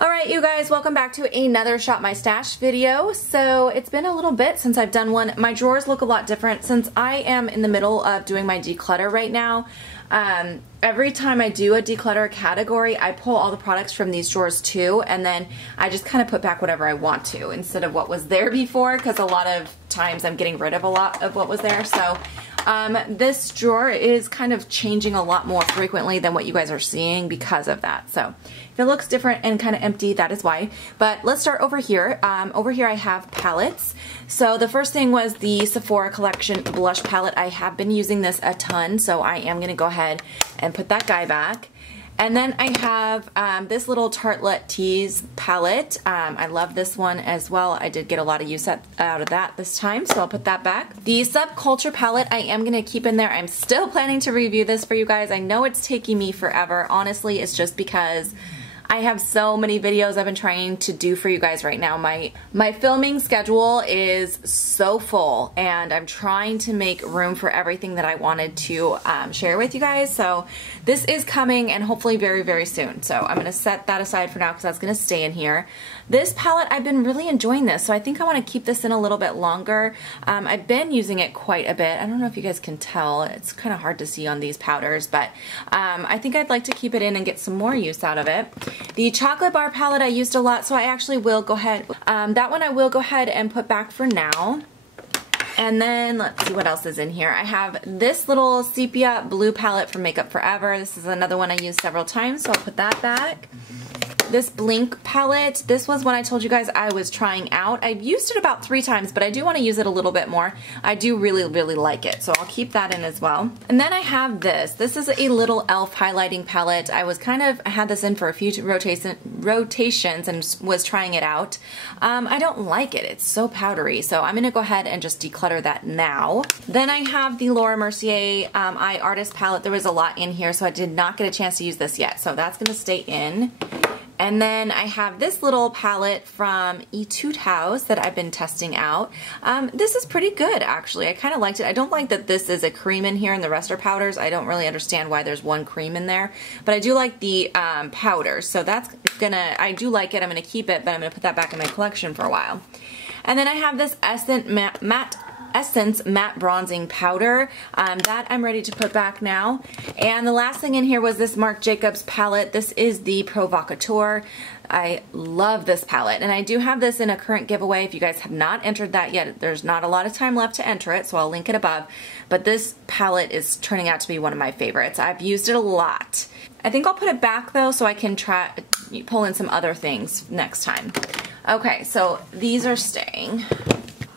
Alright you guys, welcome back to another Shop My Stash video. So it's been a little bit since I've done one. My drawers look a lot different since I am in the middle of doing my declutter right now. Every time I do a declutter category, I pull all the products from these drawers too, and then I just kind of put back whatever I want to instead of what was there before, because a lot of times I'm getting rid of a lot of what was there. So this drawer is kind of changing a lot more frequently than what you guys are seeing because of that. So if it looks different and kind of empty, that is why. But let's start over here. Over here I have palettes. So the first thing was the Sephora Collection blush palette. I have been using this a ton, so I am going to go ahead and put that guy back. And then I have this little Tartelette Tease palette. I love this one as well. I did get a lot of use out of that this time, so I'll put that back. The Subculture palette I am going to keep in there. I'm still planning to review this for you guys. I know it's taking me forever. Honestly, it's just because I have so many videos I've been trying to do for you guys right now. My filming schedule is so full, and I'm trying to make room for everything that I wanted to share with you guys. So this is coming, and hopefully very, very soon. So I'm going to set that aside for now because that's going to stay in here. This palette, I've been really enjoying this, so I think I want to keep this in a little bit longer. I've been using it quite a bit. I don't know if you guys can tell. It's kind of hard to see on these powders, but I think I'd like to keep it in and get some more use out of it. The chocolate bar palette I used a lot, so I actually will go ahead, that one I will go ahead and put back for now. And then let's see what else is in here. I have this little sepia blue palette from Makeup Forever. This is another one I used several times, so I'll put that back. This Blink palette, this was one I told you guys I was trying out. I've used it about 3 times, but I do want to use it a little bit more. I do really, really like it, so I'll keep that in as well. And then I have this. This is a little e.l.f. highlighting palette. I had this in for a few rotations and was trying it out. I don't like it. It's so powdery, so I'm going to go ahead and just declutter that now. Then I have the Laura Mercier Eye Artist palette. There was a lot in here, so I did not get a chance to use this yet, so that's going to stay in. And then I have this little palette from Etude House that I've been testing out. This is pretty good, actually. I kind of liked it. I don't like that this is a cream in here and the rest are powders. I don't really understand why there's one cream in there. But I do like the powders, so that's I do like it. I'm gonna keep it, but I'm gonna put that back in my collection for a while. And then I have this Essence Matte Bronzing Powder. That I'm ready to put back now. And the last thing in here was this Marc Jacobs palette. This is the Provocateur. I love this palette, and I do have this in a current giveaway. If you guys have not entered that yet, there's not a lot of time left to enter it, so I'll link it above. But this palette is turning out to be one of my favorites. I've used it a lot. I think I'll put it back though so I can try pull in some other things next time. Okay, so these are staying.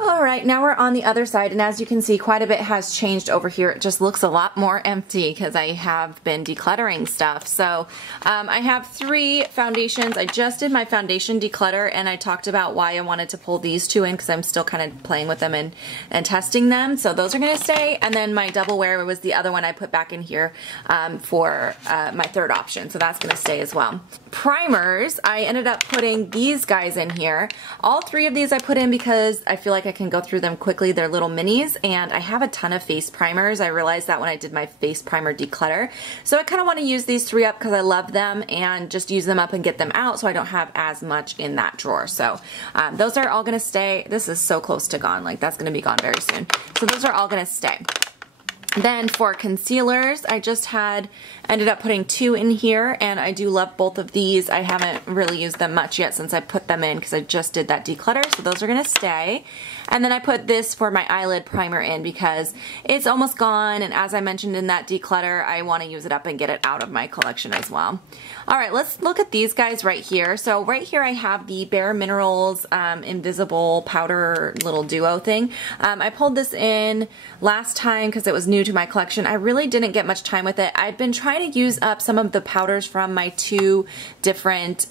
Alright, now we're on the other side, and as you can see, quite a bit has changed over here. It just looks a lot more empty because I have been decluttering stuff. So I have 3 foundations. I just did my foundation declutter, and I talked about why I wanted to pull these 2 in because I'm still kind of playing with them and testing them. So those are going to stay, and then my double wear was the other one I put back in here for my 3rd option. So that's going to stay as well. Primers, I ended up putting these guys in here. All 3 of these I put in because I feel like I can go through them quickly. They're little minis, and I have a ton of face primers. I realized that when I did my face primer declutter. So I kind of want to use these 3 up because I love them and just use them up and get them out so I don't have as much in that drawer. So those are all going to stay. This is so close to gone. Like, that's going to be gone very soon. So those are all going to stay. Then for concealers, I just ended up putting 2 in here, and I do love both of these. I haven't really used them much yet since I put them in because I just did that declutter, so those are going to stay. And then I put this for my eyelid primer in because it's almost gone, and as I mentioned in that declutter, I want to use it up and get it out of my collection as well. Alright, let's look at these guys right here. So right here I have the Bare Minerals Invisible Powder little duo thing. I pulled this in last time because it was new to my collection. I really didn't get much time with it. I've been trying to use up some of the powders from my 2 different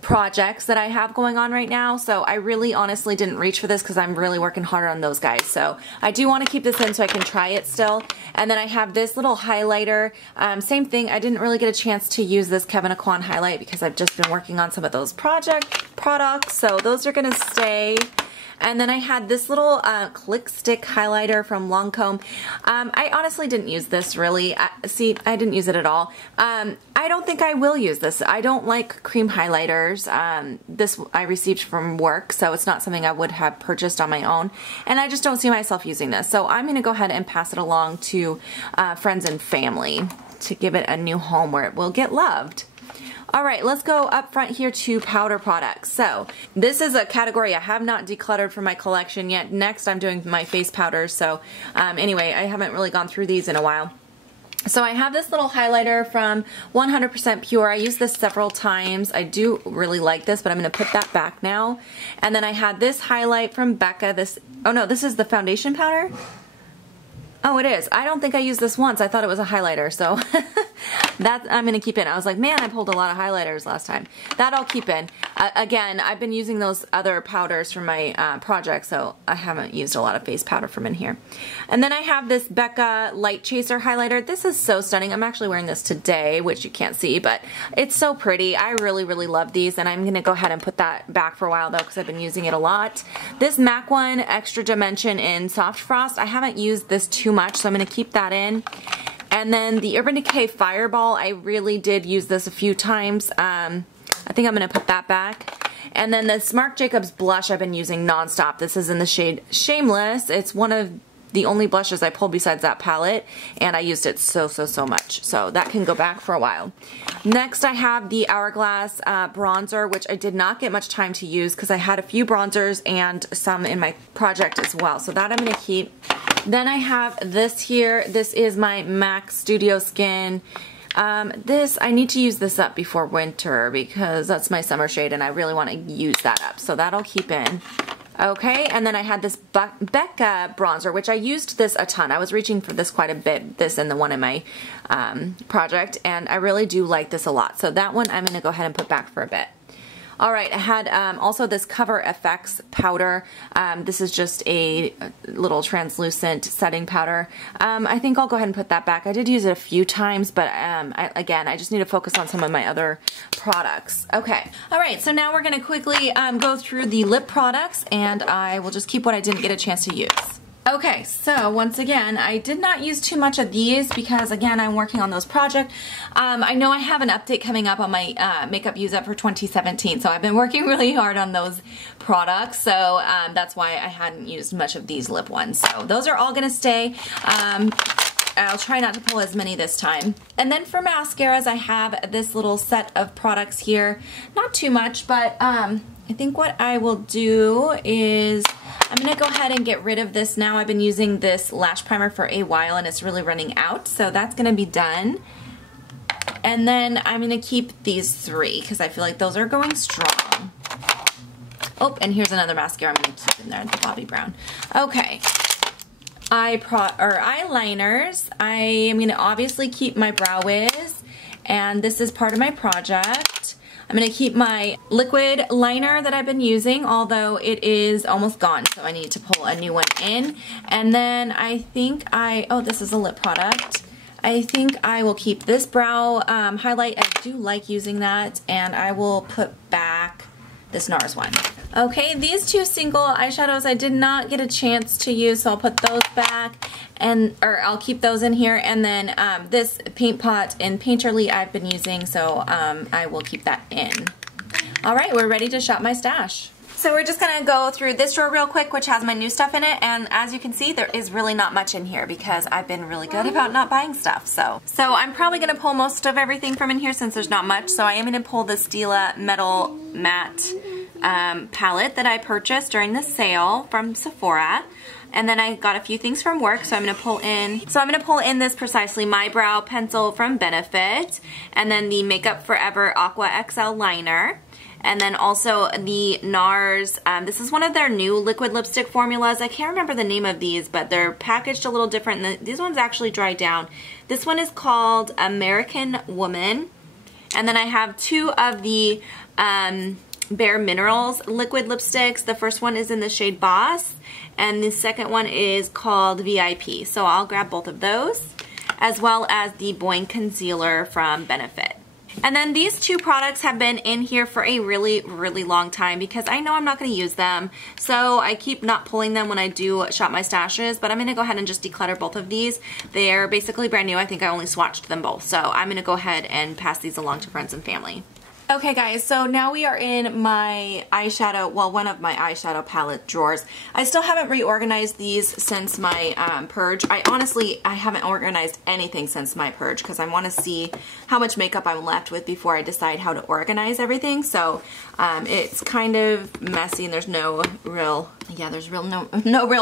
projects that I have going on right now, so I really honestly didn't reach for this because I'm really working harder on those guys. So I do want to keep this in so I can try it still. And then I have this little highlighter. Same thing, I didn't really get a chance to use this Kevyn Aucoin highlight because I've just been working on some of those products, so those are going to stay. And then I had this little click stick highlighter from Lancome. I honestly didn't use this really. See, I didn't use it at all. I don't think I will use this. I don't like cream highlighters. This I received from work, so it's not something I would have purchased on my own. And I just don't see myself using this. So I'm going to go ahead and pass it along to friends and family to give it a new home where it will get loved. Alright, let's go up front here to powder products. So this is a category I have not decluttered from my collection yet. Next I'm doing my face powders, so anyway, I haven't really gone through these in a while. So I have this little highlighter from 100% Pure. I used this several times. I do really like this, but I'm going to put that back now. And then I had this highlight from Becca. Oh no, this is the foundation powder? Oh, it is. I don't think I used this once. I thought it was a highlighter, so that I'm going to keep in. I was like, man, I pulled a lot of highlighters last time. That I'll keep in. Again, I've been using those other powders for my project, so I haven't used a lot of face powder from in here. And then I have this Becca Light Chaser highlighter. This is so stunning. I'm actually wearing this today, which you can't see, but it's so pretty. I really, really love these, and I'm going to go ahead and put that back for a while, though, because I've been using it a lot. This MAC one, Extra Dimension in Soft Frost, I haven't used this too much, so I'm going to keep that in. And then the Urban Decay Fireball, I really did use this a few times. I think I'm going to put that back. And then this Marc Jacobs blush I've been using nonstop. This is in the shade Shameless. It's one of the only blushes I pulled besides that palette, and I used it so much. So that can go back for a while. Next I have the Hourglass bronzer, which I did not get much time to use because I had a few bronzers and some in my project as well. So that I'm going to keep. Then I have this here. This is my MAC Studio Skin. I need to use this up before winter because that's my summer shade and I really want to use that up. So that'll keep in. Okay, and then I had this Becca bronzer, which I used this a ton. I was reaching for this quite a bit, this and the one in my project, and I really do like this a lot. So that one I'm going to go ahead and put back for a bit. Alright, I had also this Cover FX powder. This is just a little translucent setting powder. I think I'll go ahead and put that back. I did use it a few times, but again, I just need to focus on some of my other products. Okay, alright, so now we're going to quickly go through the lip products, and I will just keep what I didn't get a chance to use. Okay, so once again, I did not use too much of these because, again, I'm working on those projects. I know I have an update coming up on my makeup use up for 2017, so I've been working really hard on those products, so that's why I hadn't used much of these lip ones. So those are all going to stay. I'll try not to pull as many this time. And then for mascaras, I have this little set of products here. Not too much, but I think what I will do is I'm going to go ahead and get rid of this now. I've been using this lash primer for a while and it's really running out, so that's going to be done. And then I'm going to keep these three because I feel like those are going strong. Oh, and here's another mascara I'm going to keep in there, the Bobbi Brown. Okay. Eyeliners. I am going to obviously keep my Brow Wiz, and this is part of my project. I'm going to keep my liquid liner that I've been using, although it is almost gone, so I need to pull a new one in. And then I think oh, this is a lip product. I think I will keep this brow highlight. I do like using that, and I will put back this NARS one. Okay, these two single eyeshadows I did not get a chance to use, so I'll put those back, or I'll keep those in here. And then this Paint Pot in Painterly I've been using, so I will keep that in. Alright, we're ready to shop my stash. So we're just going to go through this drawer real quick, which has my new stuff in it, and as you can see, there is really not much in here because I've been really good about not buying stuff. So I'm probably going to pull most of everything from in here since there's not much. So I am going to pull the Stila Metal Matte palette that I purchased during the sale from Sephora. And then I got a few things from work, so I'm going to pull in this Precisely My Brow pencil from Benefit, and then the Makeup Forever Aqua XL liner. And then also the NARS, this is one of their new liquid lipstick formulas. I can't remember the name of these, but they're packaged a little different. These ones actually dry down. This one is called American Woman. And then I have two of the Bare Minerals liquid lipsticks. The first one is in the shade Boss, and the second one is called VIP. So I'll grab both of those, as well as the Boing Concealer from Benefit. And then these two products have been in here for a really, really long time because I know I'm not going to use them. So I keep not pulling them when I do shop my stashes, but I'm going to go ahead and just declutter both of these. They're basically brand new. I think I only swatched them both. So I'm going to go ahead and pass these along to friends and family. Okay guys, so now we are in my eyeshadow, well, one of my eyeshadow palette drawers. I still haven't reorganized these since my purge. I haven't organized anything since my purge because I want to see how much makeup I'm left with before I decide how to organize everything. So it's kind of messy and there's no real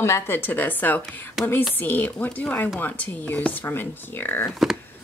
method to this. So let me see, what do I want to use from in here?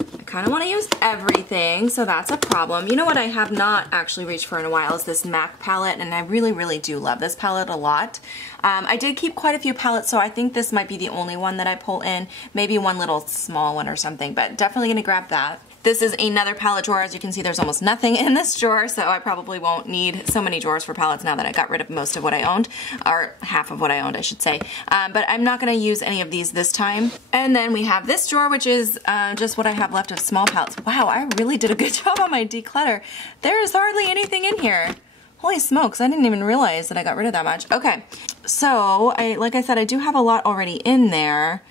I kind of want to use everything, so that's a problem. You know what I have not actually reached for in a while is this MAC palette, and I really, really do love this palette a lot. I did keep quite a few palettes, so I think this might be the only one that I pull in. Maybe one little small one or something, but definitely going to grab that. This is another palette drawer. As you can see, there's almost nothing in this drawer, so I probably won't need so many drawers for palettes now that I got rid of most of what I owned, or half of what I owned, I should say. But I'm not going to use any of these this time. And then we have this drawer, which is just what I have left of small palettes. Wow, I really did a good job on my declutter. There is hardly anything in here. Holy smokes, I didn't even realize that I got rid of that much. Okay, so like I said, I do have a lot already in there.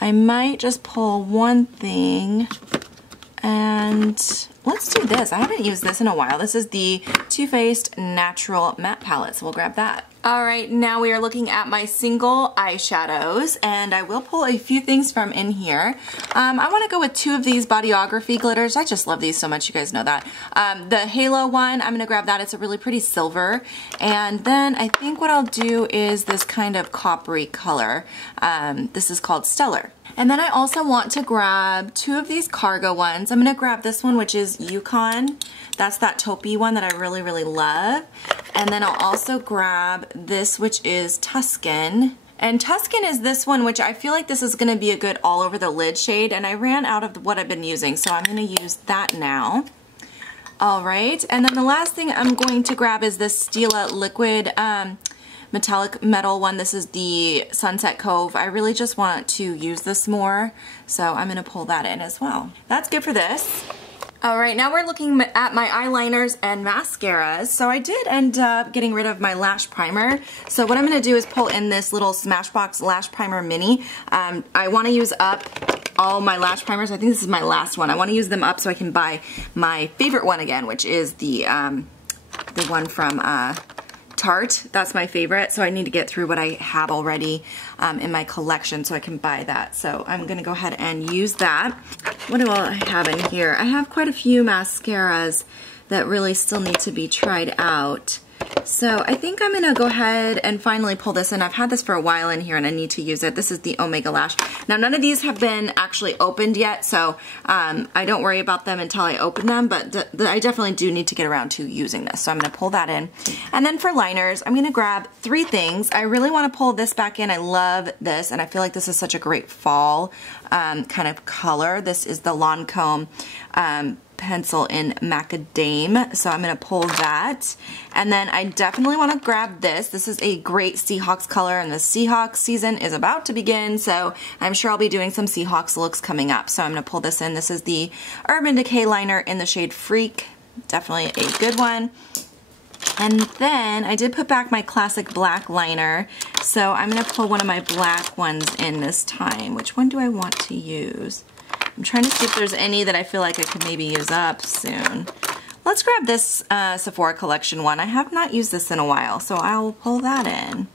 I might just pull one thing. And let's do this. I haven't used this in a while. This is the Too Faced Natural Matte Palette, so we'll grab that. Alright, now we are looking at my single eyeshadows, and I will pull a few things from in here. I want to go with two of these Bodyography glitters. I just love these so much, you guys know that. The Halo one, I'm going to grab that. It's a really pretty silver. And then I think what I'll do is this kind of coppery color. This is called Stellar. And then I also want to grab two of these cargo ones. I'm going to grab this one, which is Yukon. That's that taupey one that I really, really love. And then I'll also grab this, which is Tuscan. And Tuscan is this one, which I feel like this is going to be a good all over the lid shade. And I ran out of what I've been using, so I'm going to use that now. Alright, and then the last thing I'm going to grab is this Stila Liquid metallic metal one. This is the Sunset Cove. I really just want to use this more, so I'm going to pull that in as well. That's good for this. Alright, now we're looking at my eyeliners and mascaras. So I did end up getting rid of my lash primer. So what I'm going to do is pull in this little Smashbox Lash Primer Mini. I want to use up all my lash primers. I think this is my last one. I want to use them up so I can buy my favorite one again, which is the one from Tarte. That's my favorite, so I need to get through what I have already in my collection so I can buy that. So I'm going to go ahead and use that. What do I have in here? I have quite a few mascaras that really still need to be tried out. So I think I'm going to go ahead and finally pull this in. I've had this for a while in here and I need to use it. This is the Omega Lash. Now none of these have been actually opened yet, so I don't worry about them until I open them, but I definitely do need to get around to using this. So I'm going to pull that in. And then for liners, I'm going to grab three things. I really want to pull this back in. I love this and I feel like this is such a great fall kind of color. This is the Lancome pencil in Macadame, so I'm going to pull that. And then I definitely want to grab this. This is a great Seahawks color, and the Seahawks season is about to begin, so I'm sure I'll be doing some Seahawks looks coming up. So I'm going to pull this in. This is the Urban Decay liner in the shade Freak. Definitely a good one. And then I did put back my classic black liner, so I'm going to pull one of my black ones in this time. Which one do I want to use? I'm trying to see if there's any that I feel like I could maybe use up soon. Let's grab this Sephora collection one. I have not used this in a while, so I'll pull that in.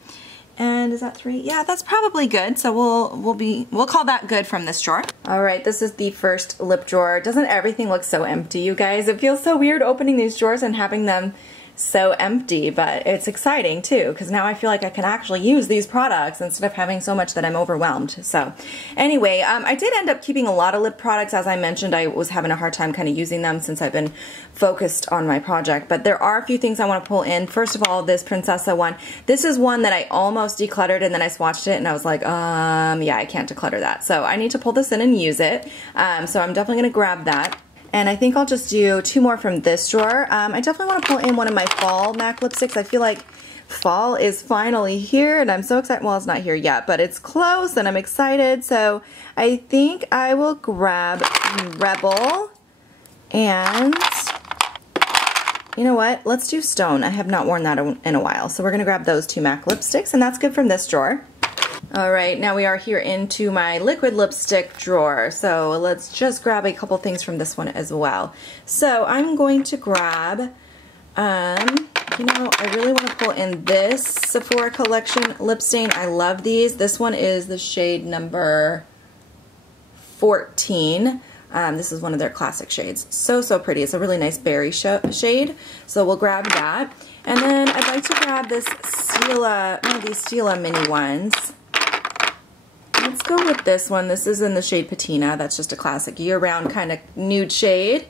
And is that three? Yeah, that's probably good. So we'll call that good from this drawer. All right, this is the first lip drawer. Doesn't everything look so empty, you guys? It feels so weird opening these drawers and having them so empty, but it's exciting too, because now I feel like I can actually use these products instead of having so much that I'm overwhelmed. So anyway, I did end up keeping a lot of lip products. As I mentioned, I was having a hard time kind of using them since I've been focused on my project, but there are a few things I want to pull in. First of all, this Princessa one. This is one that I almost decluttered, and then I swatched it and I was like, yeah, I can't declutter that. So I need to pull this in and use it. So I'm definitely going to grab that. And I think I'll just do two more from this drawer. I definitely want to pull in one of my fall MAC lipsticks. I feel like fall is finally here and I'm so excited. Well, it's not here yet, but it's close and I'm excited. So I think I will grab Rebel and You know what? Let's do Stone. I have not worn that in a while. So we're going to grab those 2 MAC lipsticks, and that's good from this drawer. Alright, now we are here into my liquid lipstick drawer. So let's just grab a couple things from this one as well. So I'm going to grab, you know, I really want to pull in this Sephora Collection lip stain. I love these. This one is the shade number 14. This is one of their classic shades. So pretty. It's a really nice berry shade. So we'll grab that. And then I'd like to grab this Stila, one of these Stila mini ones. Let's go with this one. This is in the shade Patina. That's just a classic year-round kind of nude shade.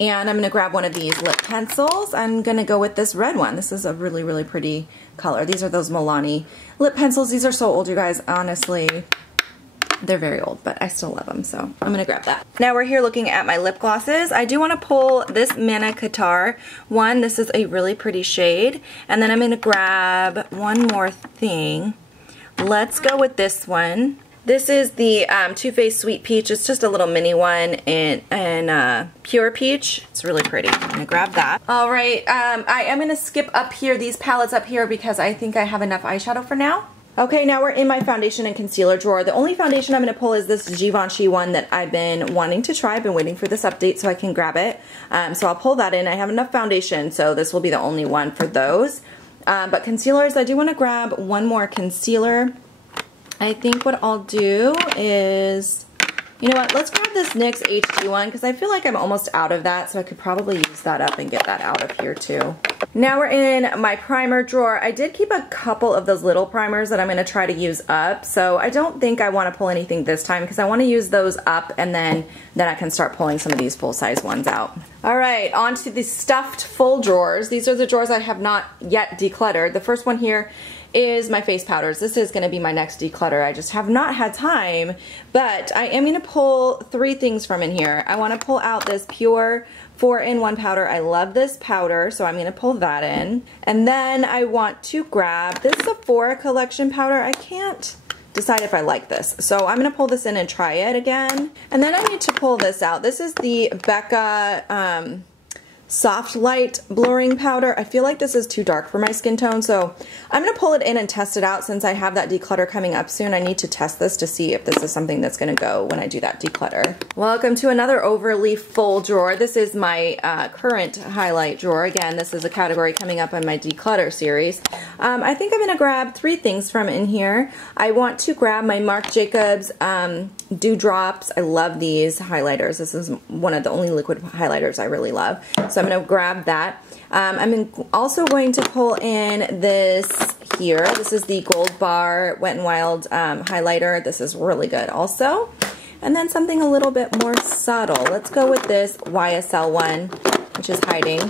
And I'm going to grab one of these lip pencils. I'm going to go with this red one. This is a really, really pretty color. These are those Milani lip pencils. These are so old, you guys. Honestly, they're very old, but I still love them, so I'm going to grab that. Now we're here looking at my lip glosses. I do want to pull this Manna Qatar one. This is a really pretty shade. And then I'm going to grab one more thing. Let's go with this one. This is the Too Faced Sweet Peach. It's just a little mini one in Pure Peach. It's really pretty. I'm going to grab that. Alright, I am going to skip up here, these palettes up here, because I think I have enough eyeshadow for now. Okay, now we're in my foundation and concealer drawer. The only foundation I'm going to pull is this Givenchy one that I've been wanting to try. I've been waiting for this update so I can grab it. So I'll pull that in. I have enough foundation, so this will be the only one for those. But concealers, I do want to grab one more concealer. I think what I'll do is, you know what, let's grab this NYX HD one because I feel like I'm almost out of that, so I could probably use that up and get that out of here too. Now we're in my primer drawer. I did keep a couple of those little primers that I'm going to try to use up, so I don't think I want to pull anything this time because I want to use those up and then I can start pulling some of these full-size ones out. Alright, on to the stuffed full drawers. These are the drawers I have not yet decluttered. The first one here is my face powders. This is going to be my next declutter. I just have not had time, but I am going to pull 3 things from in here. I want to pull out this Pure 4-in-1 powder. I love this powder, so I'm going to pull that in. And then I want to grab this Sephora Collection powder. I can't decide if I like this, so I'm going to pull this in and try it again. And then I need to pull this out. This is the Becca Soft Light Blurring Powder. I feel like this is too dark for my skin tone, so I'm going to pull it in and test it out since I have that declutter coming up soon. I need to test this to see if this is something that's going to go when I do that declutter. Welcome to another overly full drawer. This is my current highlight drawer. Again, this is a category coming up on my declutter series. I think I'm going to grab 3 things from in here. I want to grab my Marc Jacobs Dewdrops. I love these highlighters. This is one of the only liquid highlighters I really love. So I'm going to grab that. I'm also going to pull in this here. This is the Gold Bar Wet n Wild highlighter. This is really good also. And then something a little bit more subtle. Let's go with this YSL one, which is hiding.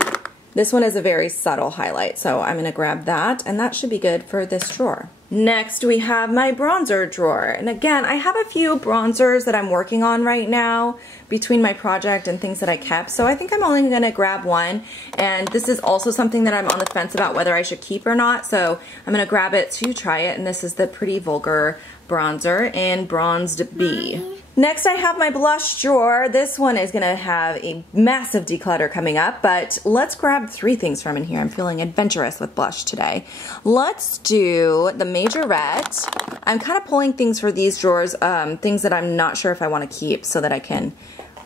This one is a very subtle highlight, so I'm going to grab that, and that should be good for this drawer. Next, we have my bronzer drawer. And again, I have a few bronzers that I'm working on right now between my project and things that I kept, so I think I'm only going to grab one. And this is also something that I'm on the fence about whether I should keep or not, so I'm going to grab it to try it, and this is the Pretty Vulgar bronzer in Bronzed Bee. Next, I have my blush drawer. This one is going to have a massive declutter coming up, but let's grab 3 things from in here. I'm feeling adventurous with blush today. Let's do the Majorette. I'm kind of pulling things for these drawers, things that I'm not sure if I want to keep so that I can,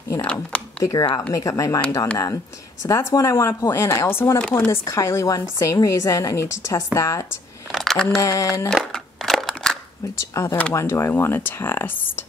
you know, figure out, make up my mind on them. So that's one I want to pull in. I also want to pull in this Kylie one, same reason. I need to test that. And then, which other one do I want to test?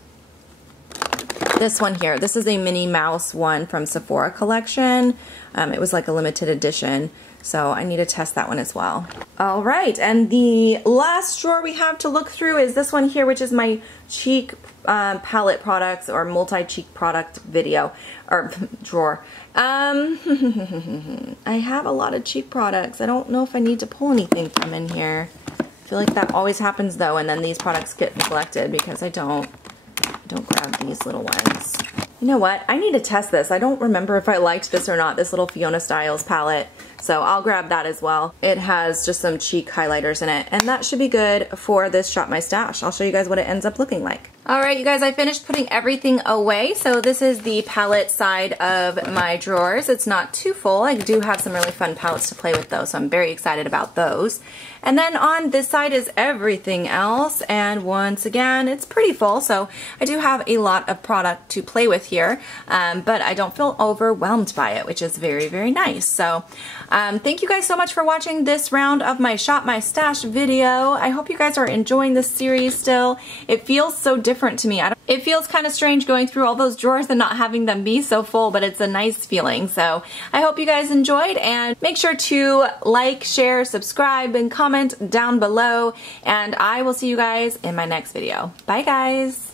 This one here. This is a Minnie Mouse one from Sephora Collection. It was like a limited edition, so I need to test that one as well. Alright, and the last drawer we have to look through is this one here, which is my cheek palette products or multi-cheek product video, or drawer. I have a lot of cheek products. I don't know if I need to pull anything from in here. I feel like that always happens though, and then these products get neglected because I don't grab these little ones. You know what? I need to test this. I don't remember if I liked this or not, this little Fiona Styles palette. So I'll grab that as well. It has just some cheek highlighters in it, and that should be good for this Shop My Stash. I'll show you guys what it ends up looking like. Alright, you guys, I finished putting everything away. So this is the palette side of my drawers. It's not too full. I do have some really fun palettes to play with though, so I'm very excited about those. And then on this side is everything else, and once again, it's pretty full, so I do have a lot of product to play with here, but I don't feel overwhelmed by it, which is very, very nice. So thank you guys so much for watching this round of my Shop My Stash video. I hope you guys are enjoying this series still. It feels so different to me. It feels kind of strange going through all those drawers and not having them be so full, but it's a nice feeling. So I hope you guys enjoyed, and make sure to like, share, subscribe, and comment down below, and I will see you guys in my next video. Bye guys!